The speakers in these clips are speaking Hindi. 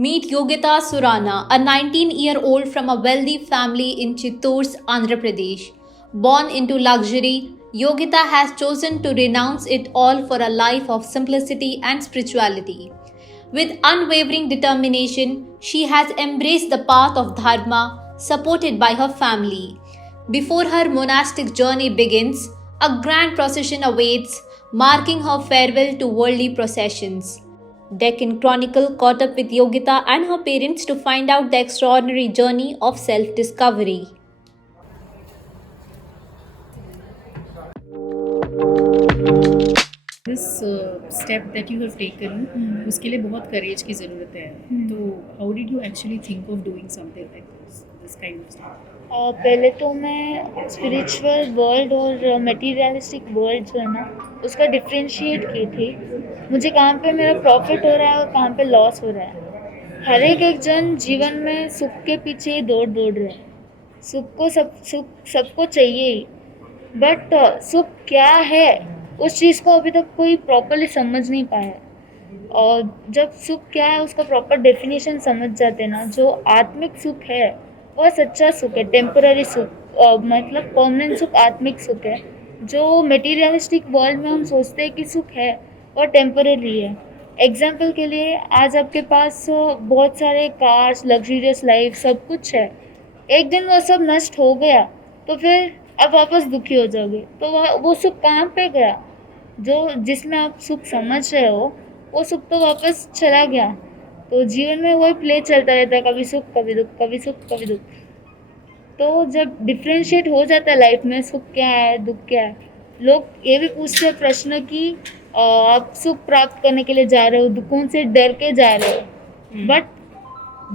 Meet Yogita Surana, a 19-year-old from a wealthy family in Chittoor, Andhra Pradesh. Born into luxury, Yogita has chosen to renounce it all for a life of simplicity and spirituality. With unwavering determination, she has embraced the path of Dharma, supported by her family. Before her monastic journey begins, a grand procession awaits, marking her farewell to worldly processions. Deccan Chronicle caught up with Yogita and her parents to find out the extraordinary journey of self discovery. This step that you have taken उसके लिए बहुत करेज की ज़रूरत है. तो how did you actually think of doing something like this kind of stuff? पहले तो मैं स्पिरिचुअल वर्ल्ड और मटेरियलिस्टिक वर्ल्ड जो है ना उसका डिफ्रेंशिएट की थी. मुझे कहाँ पे मेरा प्रॉफिट हो रहा है और कहाँ पे लॉस हो रहा है. हर एक जन जीवन में सुख के पीछे दौड़ रहे हैं. सुख सबको चाहिए ही, बट सुख क्या है उस चीज़ को अभी तक कोई प्रॉपरली समझ नहीं पाया. और जब सुख क्या है उसका प्रॉपर डेफिनेशन समझ जाते ना, जो आत्मिक सुख है वह सच्चा सुख है. टेम्पररी सुख मतलब परमानेंट सुख आत्मिक सुख है. जो मटेरियलिस्टिक वर्ल्ड में हम सोचते हैं कि सुख है वह टेम्पररी है. एग्जाम्पल के लिए आज आपके पास बहुत सारे कार्स, लग्जरियस लाइफ, सब कुछ है. एक दिन वो सब नष्ट हो गया तो फिर आप वापस दुखी हो जाओगे. तो वो सुख कहाँ पे गया? जो जिसमें आप सुख समझ रहे हो वो सुख तो वापस चला गया. तो जीवन में वही प्ले चलता रहता है, कभी सुख कभी दुख, कभी सुख कभी दुख. तो जब डिफ्रेंशिएट हो जाता है लाइफ में सुख क्या है दुख क्या है. लोग ये भी पूछते हैं प्रश्न कि आप सुख प्राप्त करने के लिए जा रहे हो, दुखों से डर के जा रहे हो. बट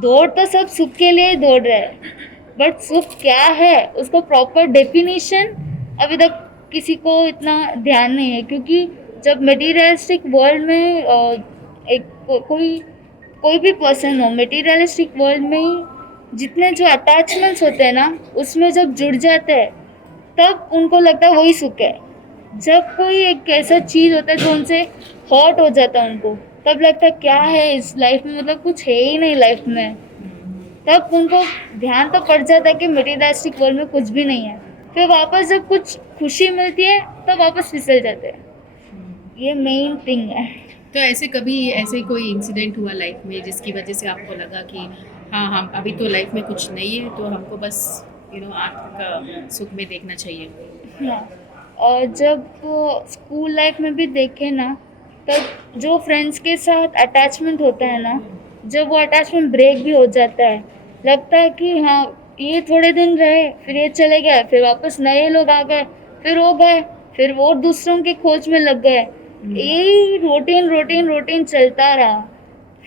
दौड़ तो सब सुख के लिए ही दौड़ रहे हैं, बट सुख क्या है उसको प्रॉपर डेफिनेशन अभी तक किसी को इतना ध्यान नहीं है. क्योंकि जब मटेरियलिस्टिक वर्ल्ड में कोई भी पर्सन हो, मटेरियलिस्टिक वर्ल्ड में ही जितने जो अटैचमेंट्स होते हैं ना उसमें जब जुड़ जाते हैं तब उनको लगता है वही सुख है. जब कोई एक ऐसा चीज़ होता है जो उनसे हॉट हो जाता है उनको, तब लगता है क्या है इस लाइफ में, मतलब कुछ है ही नहीं लाइफ में. तब उनको ध्यान तो पड़ जाता है कि मटेरियलिस्टिक वर्ल्ड में कुछ भी नहीं है. फिर वापस जब कुछ खुशी मिलती है तब वापस फिसल जाते हैं. ये मेन थिंग है. तो ऐसे कोई इंसिडेंट हुआ लाइफ में जिसकी वजह से आपको लगा कि हाँ हम अभी तो लाइफ में कुछ नहीं है, तो हमको बस आत्म का सुख में देखना चाहिए? हाँ, और जब स्कूल लाइफ में भी देखें ना, तब जो फ्रेंड्स के साथ अटैचमेंट होता है ना, जब वो अटैचमेंट ब्रेक भी हो जाता है, लगता है कि हाँ ये थोड़े दिन रहे फिर ये चले गए, फिर वापस नए लोग आ गए, फिर वो गए, फिर वो दूसरों की खोज में लग गए. यही रूटीन चलता रहा.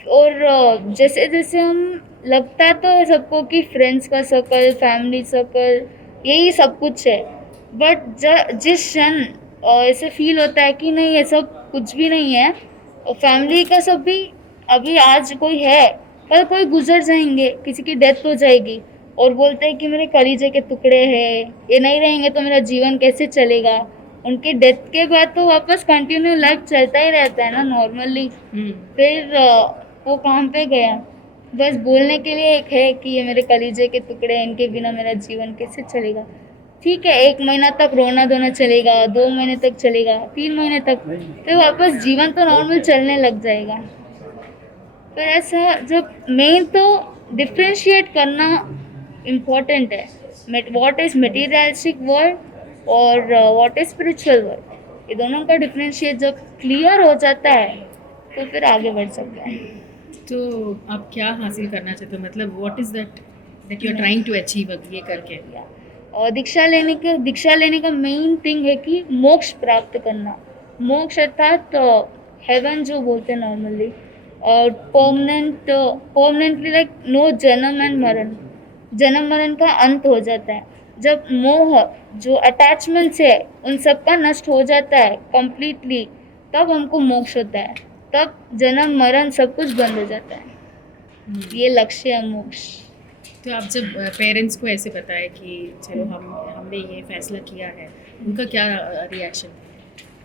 और जैसे जैसे हम लगता तो है सबको कि फ्रेंड्स का सर्कल, फैमिली सर्कल यही सब कुछ है. बट जिस क्षण ऐसे फील होता है कि नहीं ये सब कुछ भी नहीं है, और फैमिली का सब भी अभी आज कोई है कल कोई गुजर जाएंगे, किसी की डेथ हो जाएगी और बोलते हैं कि मेरे कलीजे के टुकड़े हैं, ये नहीं रहेंगे तो मेरा जीवन कैसे चलेगा. उनके डेथ के बाद तो वापस कंटिन्यू लाइफ चलता ही रहता है ना नॉर्मली. फिर वो कहाँ पे गया? बस बोलने के लिए एक है कि ये मेरे कलीजे के टुकड़े हैं, इनके बिना मेरा जीवन कैसे चलेगा. ठीक है, 1 महीना तक रोना धोना चलेगा, 2 महीने तक चलेगा, 3 महीने तक, फिर वापस जीवन तो नॉर्मल चलने लग जाएगा. फिर ऐसा जब मेन तो डिफ्रेंशिएट करना इम्पोर्टेंट है. व्हाट इज़ मटेरियलिस्टिक वर्ल्ड और व्हाट इज़ स्पिरिचुअल वर्ल्ड. ये दोनों का डिफ्रेंशिएट जब क्लियर हो जाता है तो फिर आगे बढ़ सकते हैं. तो आप क्या हासिल करना चाहते हो, मतलब what is that you are trying to achieve ये करके? और दीक्षा लेने का मेन थिंग है कि मोक्ष प्राप्त करना. मोक्ष अर्थात हेवन जो बोलते हैं नॉर्मली, और परमानेंटली लाइक नो जन्म एंड मरण. जन्म मरण का अंत हो जाता है जब मोह जो अटैचमेंट्स है उन सब का नष्ट हो जाता है कम्प्लीटली. तब हमको मोक्ष होता है, तब जन्म मरण सब कुछ बंद हो जाता है. ये लक्ष्य है मोक्ष. तो आप जब पेरेंट्स को ऐसे बताए कि चलो हमने ये फैसला किया है, उनका क्या रिएक्शन?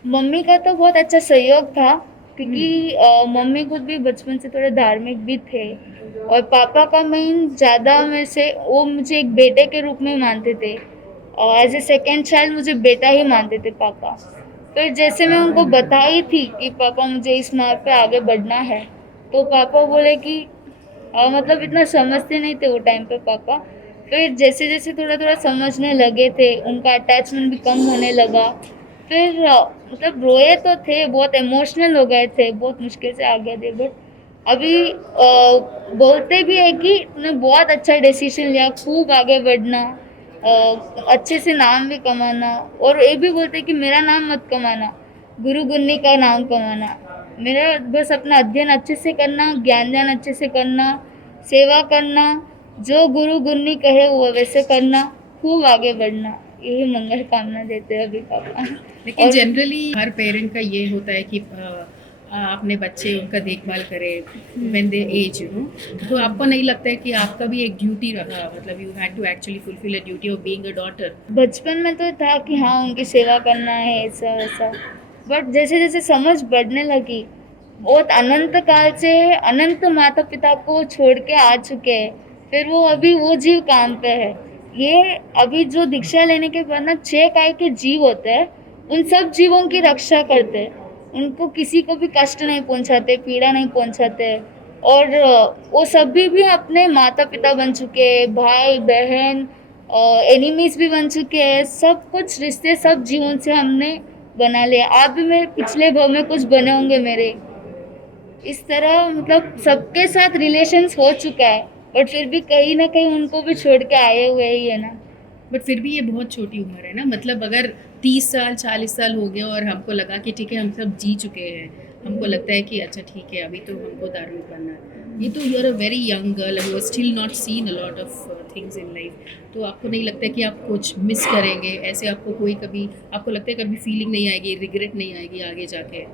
मम्मी का तो बहुत अच्छा सहयोग था. क्योंकि मम्मी खुद भी बचपन से थोड़े धार्मिक भी थे और पापा का मेन ज़्यादा मेरे से वो मुझे एक बेटे के रूप में मानते थे और एज ए सेकेंड चाइल्ड मुझे बेटा ही मानते थे पापा। फिर जैसे मैं उनको बताई थी कि पापा मुझे इस मार्ग पे आगे बढ़ना है, तो पापा बोले कि मतलब इतना समझते नहीं थे वो टाइम पे पापा। फिर जैसे जैसे थोड़ा थोड़ा समझने लगे थे, उनका अटैचमेंट भी कम होने लगा। फिर मतलब रोए तो थे, बहुत इमोशनल हो गए थे, बहुत मुश्किल से आ गए थे, बट अभी बोलते भी है कि तूने बहुत अच्छा डिसीजन लिया, खूब आगे बढ़ना, अच्छे से नाम भी कमाना। और ये भी बोलते कि मेरा नाम मत कमाना, गुरु गुन्नी का नाम कमाना। मेरा बस अपना अध्ययन अच्छे से करना, ज्ञान अच्छे से करना, सेवा करना, जो गुरु गुन्नी कहे वो वैसे करना, खूब आगे बढ़ना, यही मंगल कामना देते हैं अभी पापा। लेकिन और जनरली हर पेरेंट का ये होता है कि अपने बच्चे उनका देखभाल करे व्हेन दे एज, तो आपको नहीं लगता है कि आपका भी एक ड्यूटी रहा, मतलब you had to actually fulfil a duty of being a daughter? बचपन में तो था कि हाँ उनकी सेवा करना है ऐसा वैसा, बट जैसे जैसे समझ बढ़ने लगी, बहुत अनंत काल से अनंत माता पिता को छोड़ के आ चुके हैं, फिर वो अभी वो जीव काम पे है। ये अभी जो दीक्षा लेने के बाद ना 6 काय के जीव होते हैं, उन सब जीवों की रक्षा करते हैं, उनको किसी को भी कष्ट नहीं पहुंचाते, पीड़ा नहीं पहुंचाते। और वो सभी भी अपने माता पिता बन चुके हैं, भाई बहन, एनिमीज भी बन चुके हैं, सब कुछ रिश्ते सब जीवन से हमने बना लिया। आप भी मेरे पिछले भव में कुछ बने होंगे मेरे, इस तरह मतलब सबके साथ रिलेशंस हो चुका है, बट फिर भी कहीं ना कहीं उनको भी छोड़ के आए हुए ही है ना। बट फिर भी ये बहुत छोटी उम्र है ना, मतलब अगर 30 साल 40 साल हो गए और हमको लगा कि ठीक है हम सब जी चुके हैं, हमको लगता है कि अच्छा ठीक है अभी तो हमको धार्मिक बनना है, ये तो you are a very young girl, you are still not seen a lot of things in life, तो आपको नहीं लगता है कि आप कुछ मिस करेंगे? ऐसे आपको कोई कभी आपको लगता है कभी फीलिंग नहीं आएगी, रिग्रेट नहीं आएगी आगे जाके?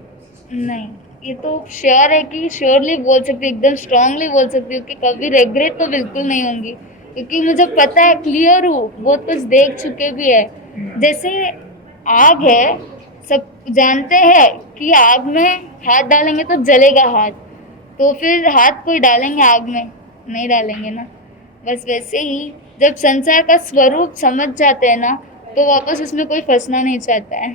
नहीं, ये तो श्योर है कि श्योरली बोल सकती हूँ, एकदम स्ट्रांगली बोल सकती हूँ कि कभी रिग्रेट तो बिल्कुल नहीं होंगी, क्योंकि मुझे पता है, क्लियर हूँ, बहुत कुछ देख चुके भी है। जैसे आग है, सब जानते हैं कि आग में हाथ डालेंगे तो जलेगा हाथ, तो फिर हाथ कोई डालेंगे आग में? नहीं डालेंगे ना। बस वैसे ही जब संसार का स्वरूप समझ जाते हैं ना, तो वापस उसमें कोई फंसना नहीं चाहता है।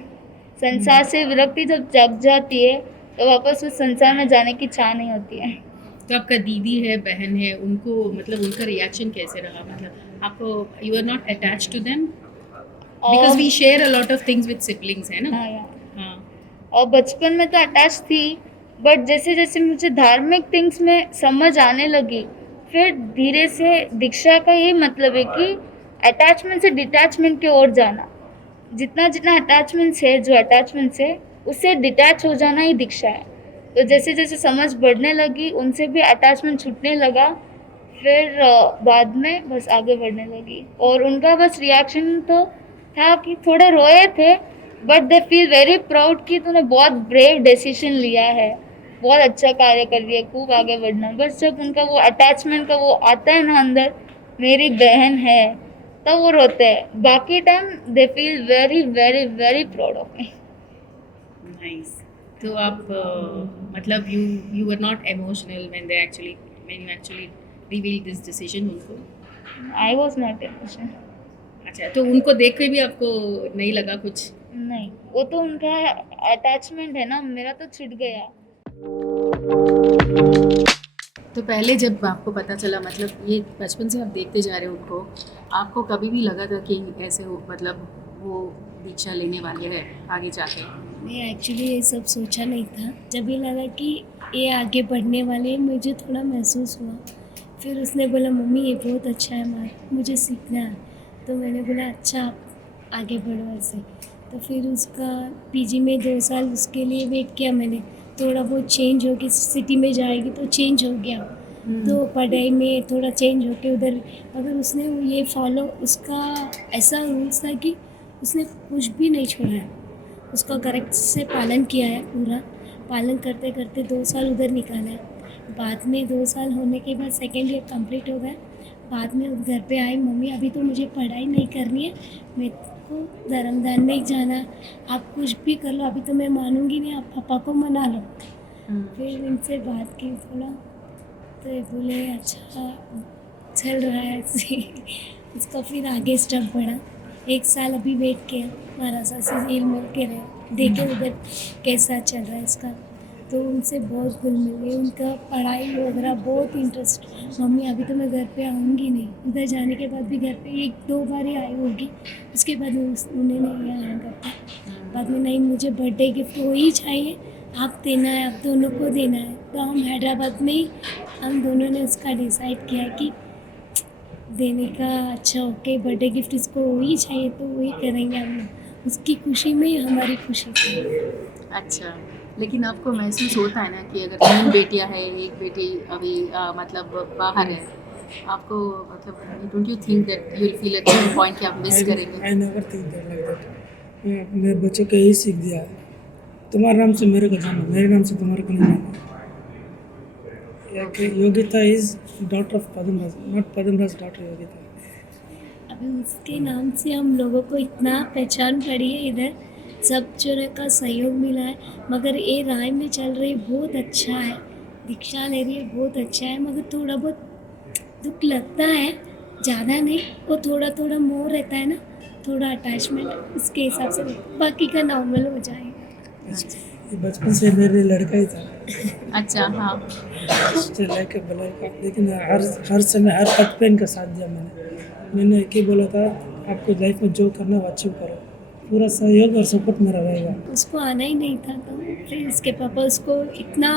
संसार से विरक्ति जब जग जाती है, तो वापस उस संसार में जाने की चाह नहीं होती है। तो आपका दीदी है, बहन है, उनको मतलब उनका रिएक्शन कैसे रहा? मतलब आपको you are not attach to them because we share a lot of things with siblings, है ना? हाँ यार, हाँ। और बचपन में तो अटैच थी, बट जैसे जैसे मुझे धार्मिक थिंग्स में समझ आने लगी, फिर धीरे से दीक्षा का यही मतलब है कि अटैचमेंट से डिटैचमेंट की ओर जाना। जितना जितना अटैचमेंट्स है, जो अटैचमेंट्स है, उससे डिटैच हो जाना ही दीक्षा है। तो जैसे जैसे समझ बढ़ने लगी, उनसे भी अटैचमेंट छूटने लगा, फिर बाद में बस आगे बढ़ने लगी। और उनका बस रिएक्शन तो था कि थोड़े रोए थे, but they feel very proud कि तूने बहुत ब्रेव डिसीजन लिया है, बहुत अच्छा कार्य कर रही है, खूब आगे बढ़ना। बस जब उनका वो अटैचमेंट का वो आता है ना अंदर, मेरी बहन है, तब वो रोते हैं। बाकी time they feel very very very proud of me. Nice. तो आप मतलब you were not emotional when you actually reveal this decision उनको? I was not emotional. अच्छा, तो उनको देख के भी आपको नहीं लगा कुछ? नहीं, वो तो उनका अटैचमेंट है ना, मेरा तो छूट गया। तो पहले जब आपको पता चला, मतलब ये बचपन से आप देखते जा रहे हो उनको, आपको कभी भी लगा था कि ऐसे हो, मतलब वो दीक्षा लेने वाले हैं आगे जाके? मैं एक्चुअली ये सब सोचा नहीं था। जब ये लगा कि ये आगे बढ़ने वाले हैं, मुझे थोड़ा महसूस हुआ। फिर उसने बोला मम्मी ये बहुत अच्छा है, मुझे सीखना है। तो मैंने बोला अच्छा आप आगे बढ़ो ऐसे। तो फिर उसका पीजी में 2 साल उसके लिए वेट किया मैंने। थोड़ा बहुत चेंज हो के सिटी में जाएगी तो चेंज हो गया, तो पढ़ाई में थोड़ा चेंज हो के उधर। अगर उसने ये फॉलो, उसका ऐसा रूल्स था कि उसने कुछ भी नहीं छोड़ा है, उसका करेक्ट से पालन किया है, पूरा पालन करते करते 2 साल उधर निकाला है। बाद में 2 साल होने के बाद सेकेंड ईयर कंप्लीट हो गया। बाद में घर पे आई, मम्मी अभी तो मुझे पढ़ाई नहीं करनी है, मेरे को धर्मदान नहीं जाना, आप कुछ भी कर लो, अभी तो मैं मानूंगी नहीं, आप पापा को मना लो। फिर इनसे बात की थोड़ा, तो ये बोले अच्छा चल रहा है ऐसे ही। उसका फिर आगे स्टेप बढ़ा, 1 साल अभी वेट किया, हमारा सासी झील मिल के रहे, देखे उधर कैसा चल रहा है इसका। तो उनसे बहुत घुल मिल गई, उनका पढ़ाई वगैरह बहुत इंटरेस्ट। मम्मी अभी तो मैं घर पे आऊँगी नहीं, उधर जाने के बाद भी घर पे 1-2 बार ही आई होगी, उसके बाद उन्हें नहीं आया घर पे। बाद में नहीं, मुझे बर्थडे गिफ्ट वही चाहिए, आप देना है, आप दोनों को देना है। तो हम हैदराबाद में ही हम दोनों ने उसका डिसाइड किया कि देने का, अच्छा ओके बर्थडे गिफ्ट इसको वही चाहिए तो वही करेंगे हम लोग। उसकी खुशी में ही हमारी खुशी थी। अच्छा, लेकिन आपको महसूस होता है ना कि अगर 3 बेटियां हैं, एक बेटी अभी मतलब बाहर है, आपको मतलब don't you think that you will feel at some point कि आप मिस करेंगे? I never think that like that. मैं अपने बच्चों को यही सीख दिया है, तुम्हारे नाम से मेरे को जानो, मेरे नाम से तुम्हारे को नहीं जानो। Yogita is daughter of Padmaraj, not Padmaraj daughter Yogita. अभी उसके नाम से हम लोगों को इतना पहचान पड़ी है, इधर सब जगह का सहयोग मिला है। मगर ये राय में चल रही बहुत अच्छा है, दीक्षा ले रही है बहुत अच्छा है, मगर थोड़ा बहुत दुख लगता है, ज़्यादा नहीं, वो थोड़ा थोड़ा मोह रहता है ना, थोड़ा अटैचमेंट, उसके हिसाब से बाकी का नॉर्मल हो जाएगा। ये बचपन से मेरे लड़का ही था, अच्छा, हाँ। उससे लेके बड़ा का, लेकिन हर समय हर पद पे इनका साथ दिया मैंने एक ही बोला था, आपको लाइफ में जो करना है वो अचीव करो, पूरा सहयोग और सपोर्ट मेरा रहेगा। उसको आना ही नहीं था, तो फिर इसके पापा उसको इतना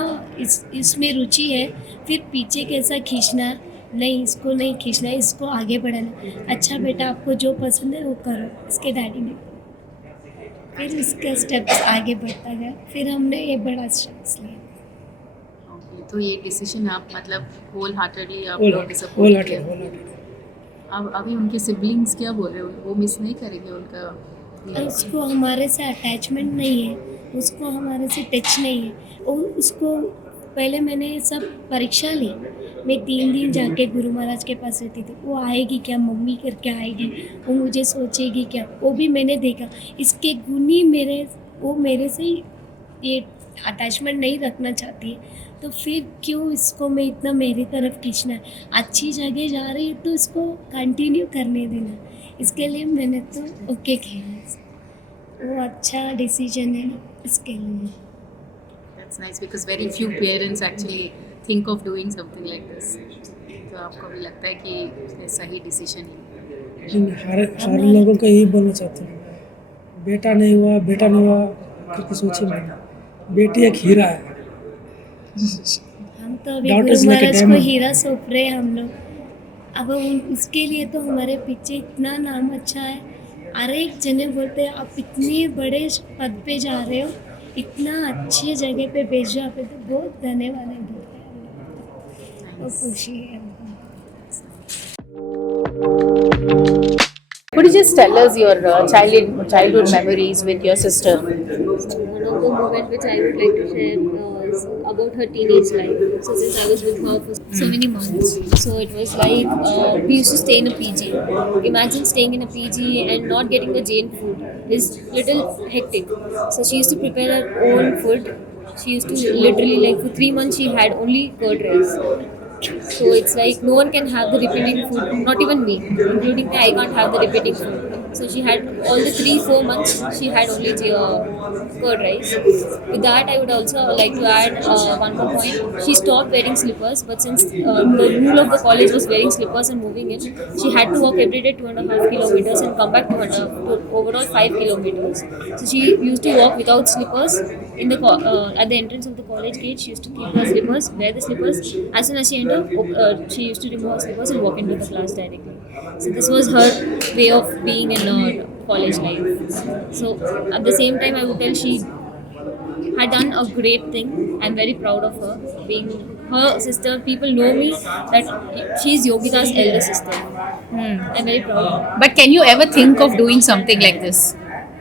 इसमें रुचि है, फिर पीछे कैसा खींचना, नहीं इसको नहीं खींचना, इसको आगे बढ़ाना। अच्छा बेटा आपको जो पसंद है वो करो, इसके डैडी ने। फिर इसका स्टेप्स आगे बढ़ता गया, फिर हमने ये बड़ा स्टेप्स लिया। ओके, तो ये डिसीजन आप मतलब होल हार्टेडली आप होल लोग सपोर्ट किया। हार्टेड। अब अभी उनके सिबलिंग्स क्या बोल रहे हो, वो मिस नहीं करेंगे उनका? उसको हमारे से अटैचमेंट नहीं है, उसको हमारे से टच नहीं है। और उसको पहले मैंने सब परीक्षा ली, मैं 3 दिन जाके गुरु महाराज के पास रहती थी, वो आएगी क्या, मम्मी करके आएगी, वो मुझे सोचेगी क्या, वो भी मैंने देखा। इसके गुण ही वो मेरे से ही ये अटैचमेंट नहीं रखना चाहती है, तो फिर क्यों इसको मैं इतना मेरी तरफ खींचना है। अच्छी जगह जा रही है तो इसको कंटिन्यू करने देना, इसके लिए मैंने तो ओके किया। वो अच्छा डिसीजन है इसके लिए। That's nice because very few parents actually think of doing something like this. तो आपको भी लगता है कि ये सही डिसीजन है? लेकिन हर लोगों को यही बोलना चाहता हूँ, बेटा नहीं हुआ करके सोचिए मत, बेटी एक हीरा है। हम तो अभी Daughters गुरु like a महाराज को diamond. हीरा सौंप रहे हैं हम लोग। अब उसके लिए तो हमारे पीछे इतना नाम अच्छा है, हर एक जने बोलते हैं आप इतने बड़े पद पे जा रहे हो, इतना अच्छी जगह पे भेजो आप, तो बहुत धन्यवाद है बोलते हैं, और खुशी है हमको। Could you just tell us your childhood memories with your sister? One of the moments which I would like to share is about her teenage life. So since I was with her for so many months, so it was like we used to stay in a PG. Imagine staying in a PG and not getting the Jain food is little hectic. So she used to prepare her own food. She used to literally like for 3 months she had only curd rice. So it's like no one can have the repeating food, not even me, including me. I can't have the repeating food. So she had all the 3-4 months she had only curd rice. With that, I would also like to add one more point. She stopped wearing slippers, but since the rule of the college was wearing slippers and moving in, she had to walk every day 2.5 kilometers and come back to overall 5 kilometers. So she used to walk without slippers in the at the entrance of the college gate. She used to keep her slippers, wear the slippers. As soon as she entered, she used to remove her slippers and walk into the class directly. So this was her way of being in college life. So at the same time, I would tell she had done a great thing. I'm very proud of her. Being her sister, people know me that she's Yogita's elder sister. I'm very proud of her. But can you ever think of doing something like this?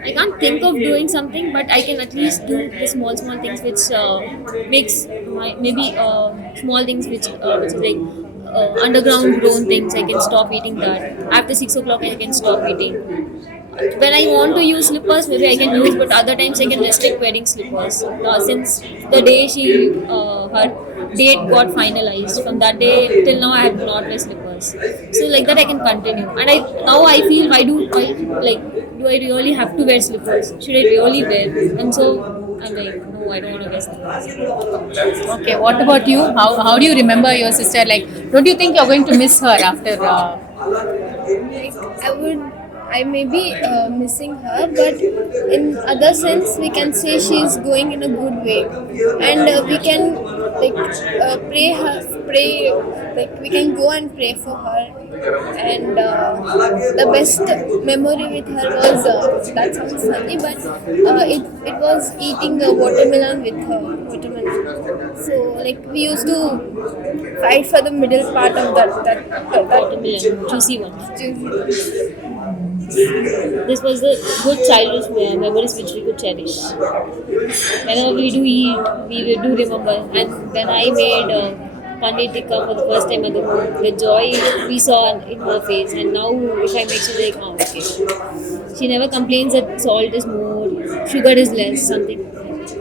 I can't think of doing something, but I can at least do the small things which makes maybe small things which is like underground grown things. I can stop eating that. After 6 o'clock, I can stop eating. when I want to use slippers, maybe I can use, but other times I can restrict wearing slippers. Since the day her date got finalized, from that day till now I have not wear slippers. So like that I can continue. And now I feel do I really have to wear slippers? Should I really wear? And so I'm like, no, I don't want to wear slippers. Okay, what about you? How do you remember your sister? Like, don't you think you're going to miss her after? I may be missing her, but in other sense we can say she is going in a good way, and we can we can go and pray for her. And the best memory with her was that sounds funny, but it was eating a watermelon with her. So like we used to fight for the middle part of that Watermelon, juicy one. This was the good childhood memories which we could cherish. Whenever we do eat, we do remember. And when I made paneer tikka for the first time at the home, the joy we saw in her face. And now if I make, she's like, oh, okay. She never complains that salt is more, sugar is less, something.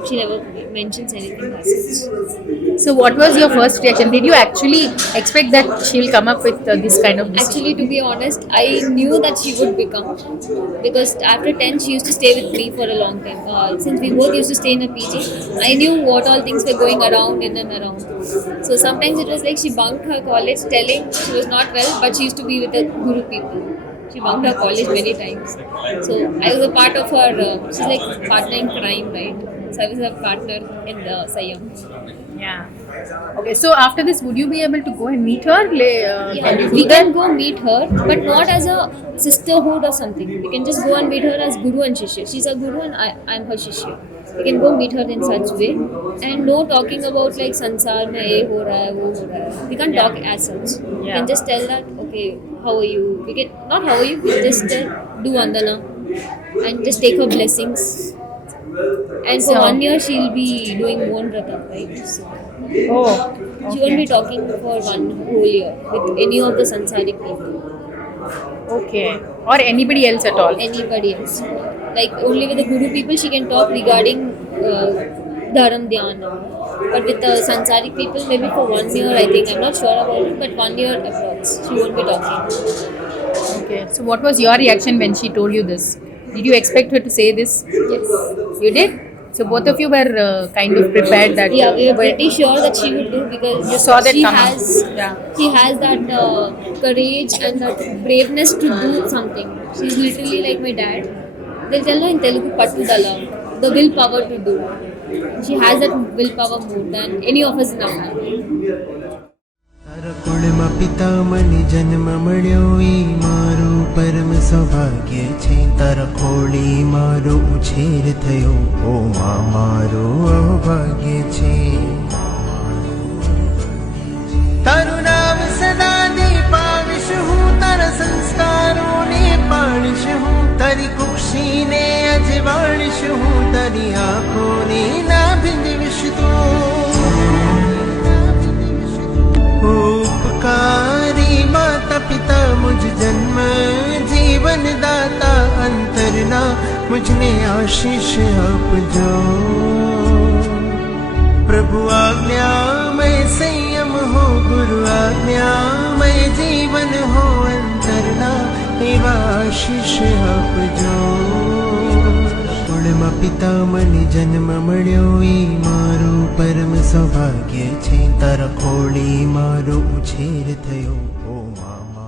She never mentions anything as such. So, what was your first reaction? Did you actually expect that she'll come up with this kind of decision? Actually, to be honest, I knew that she would become, because after 10 she used to stay with me for a long time. Since we both used to stay in a PG, I knew what all things were going around in and around. So sometimes it was like she bunked her college telling she was not well, but she used to be with the Guru people. She bunked her college many times. So I was a part of her, she's like partner in crime, right? So I was a partner in the Sayam. Yeah. Okay, so after this, would you be able to go and meet her? We can go meet her, but not as a sisterhood or something. We can just go and meet her as Guru and Shishya. She's a Guru and I'm her Shishya. We can go meet her in such way, and no talking about like sansar mein ye ho raha hai, wo ho raha hai. We can't talk as such. We can just tell that, okay, how are you? We can not how are you. We just do vandana and just take her blessings. And for 1 year she'll be doing Mohan Vrata, right? So she won't be talking for 1 whole year with any of the Sansaric people. Okay. Or anybody else at all? Anybody else. Like only with the Guru people she can talk regarding Dharam Dhyan. But with the Sansaric people, maybe for 1 year, I think. I'm not sure about it, but 1 year approx. She won't be talking. Okay. So what was your reaction when she told you this? Did you expect her to say this? Yes. You did? So both of you were kind of prepared that... Yeah, we were pretty sure that she would do, because you saw that she has that courage and that braveness to do something. She's literally like my dad. They'll tell her in Telugu, Pattudala, the willpower to do. She has that willpower more than any of us in our family. તારા કુળમાં પિતામણી જન્મ મળ્યો ઈ મારું પરમ સૌભાગ્ય છે તારા ખોળી મારો ઉછેર થયો ઓ મા મારો અભાગ્ય છે તારું નામ સદા દીપાવીશ હું તારા સંસ્કારોને પાણીશ હું તારી કુક્ષીને અજવાળીશ હું તારી આંખોને ના ભીંજવીશ તું उपकारी माता पिता मुझ जन्म जीवन दाता अंतरना मुझने आशीष आपजो प्रभु आज्ञा मैं संयम हो गुरु आज्ञा मैं जीवन हो अंतरना एवा आशीष आपजो કુળમાં પિતામણી જન્મ મળ્યો ઈ મારું પરમ સૌભાગ્ય છે તારા ખોળી મારો ઉછેર થયો ઓ મામા